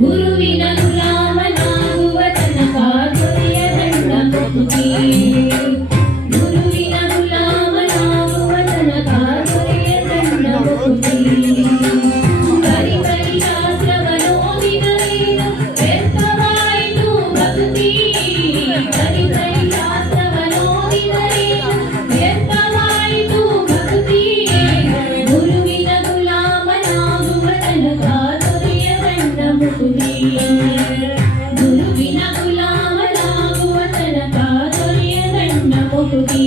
ಗುರುವಿನ ಗುಲಾಮನಾಗುವ ತನಕ ದೊರೆಯದಂಡ ಮುಕ್ತಿ. ಗುರುವಿನ ಗುಲಾಮನಾಗುವ ತನಕ ದೊರೆಯದಂಡ ಮುಕ್ತಿ. ಬರಿ ಬರಿ ಶಾಸ್ತ್ರವನ್ನೋದಿದರೇನು ವ್ಯರ್ಥವಾಯಿತು ಭಕ್ತಿ. ಬರಿ ಬರಿ ಶಾಸ್ತ್ರವನ್ನೋದಿದರೇನು ವ್ಯರ್ಥವಾಯಿತು ಭಕ್ತಿ. ಗುರುವಿನ ಗುಲಾಮನಾಗುವ ತನಕ ದೊರೆಯದಂಡ ಮುಕ್ತಿ. ಗುರುವಿನ ಗುಲಾಮನಾಗುವ ತನಕ ದೊರೆಯದಂಡ ಮುಕ್ತಿ.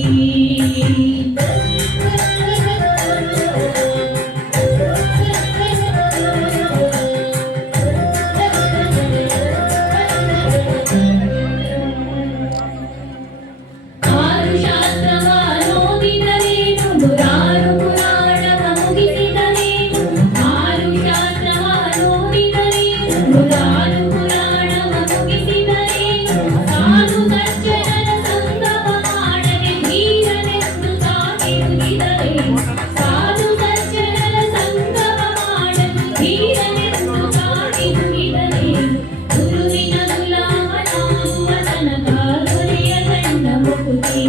ಆರು ಶಾಸ್ತ್ರವನ್ನೋದಿದರೇನು ನೂರಾರು ಪುರಾಣವ ಮುಗಿಸಿದರೇನು. ಆರು ಶಾಸ್ತ್ರವನ್ನೋದಿದರೇನು ನೂರಾರು ಪುರಾಣವ ಮುಗಿಸಿದರೇನು. ಸಾಧು ಸಜ್ಜನರ ಸಂಗಮ ಮಾಡದೆ ಧೀರನೆಂದು ತಾಗಿರುಗಿದರೇನು. ಸಾಧು ಸಜ್ಜನರ ಸಂಗಮ ಮಾಡದೆ ಧೀರನೆಂದು ತಾಗಿರುಗಿದರೇನು. ಗುರುವಿನ ಗುಲಾಮನಾಗುವ ತನಕ ದೊರೆಯದಂಡ ಮುಕ್ತಿ.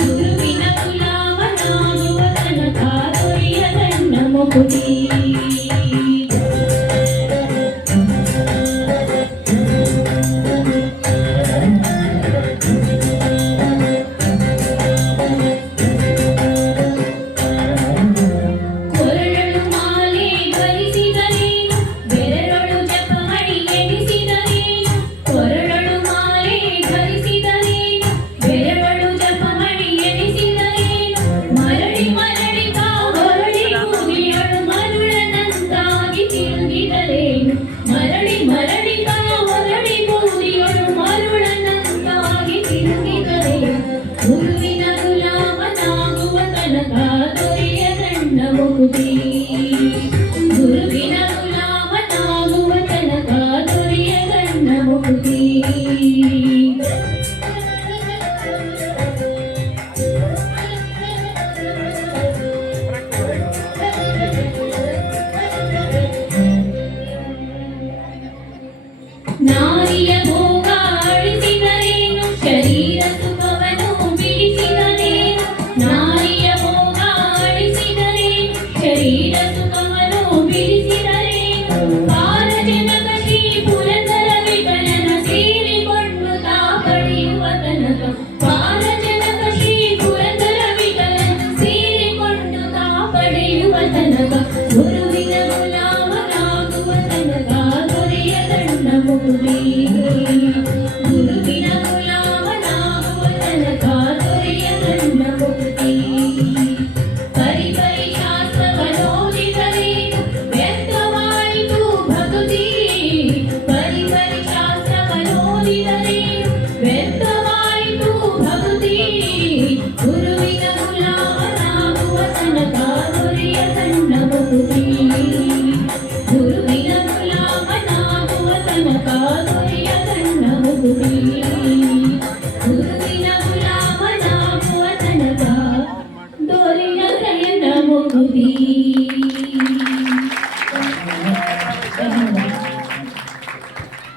ಗುರುವಿನ ಗುಲಾಮನಾಗುವ ತನಕ ದೊರೆಯದಂಡ ಮುಕ್ತಿ. ಕೊರಳಲು ಮಾಲೆ ಧರಿಸಿದರೇನು ಬೆರಳು ಜಪಮಣಿ ಎಣಿಸಿದರೇನು. ಕೊರಳಲು ಮಾಲೆ ಧರಿಸಿದರೇನು ಬೆರಳು ಜಪಮಣಿ ಎಣಿಸಿದರೇನು. ಮರಳಿ ಮರಳಿ ಹೊರಳಿ ಮುಗಿಯಳು ಮರುಳನಂತಾಗಿ ತಿರುಗಿದರೇನು. ಮರಳಿ ಮರಳಿ ಹೊರಳಿ ಮುಗಿಯಳು ಮರುಳನಂತಾಗಿ ತಿರುಗಿದರೇನು. ಗುರುವಿನ ಗುಲಾಮನಾಗುವ ತನಕ ದೊರೆಯದಂಡ ಮುಕ್ತಿ. ಗುರುವಿನ ಗುಲಾಮನಾಗುವ ತನಕ ದೊರೆಯದಂಡ ಮುಕ್ತಿ. ನಾರಿಯ ಭೋಗ ಅಳಿಸಿದರೇನು ಶರೀರ ಸುಖವನ್ನು ಬಿಡಿಸಿದರೇನು. ನಾರಿಯ ಭೋಗ ಅಳಿಸಿದರೇನು ಶರೀರ ಸುಖವನ್ನು ಬಿಡಿಸಿದರೇನು. ಪಾರಜನಕ ಶ್ರೀ ಪುರಂದರ ವಿಠಲನ ಸೇರಿಕೊಂಡು ತಾ ಪಡೆಯುವ ತನಕ. ಪಾರಜನಕ ಶ್ರೀ ಪುರಂದರ ವಿಠಲನ ಸೇರಿಕೊಂಡು ತಾ ಪಡೆಯುವ ತನಕ.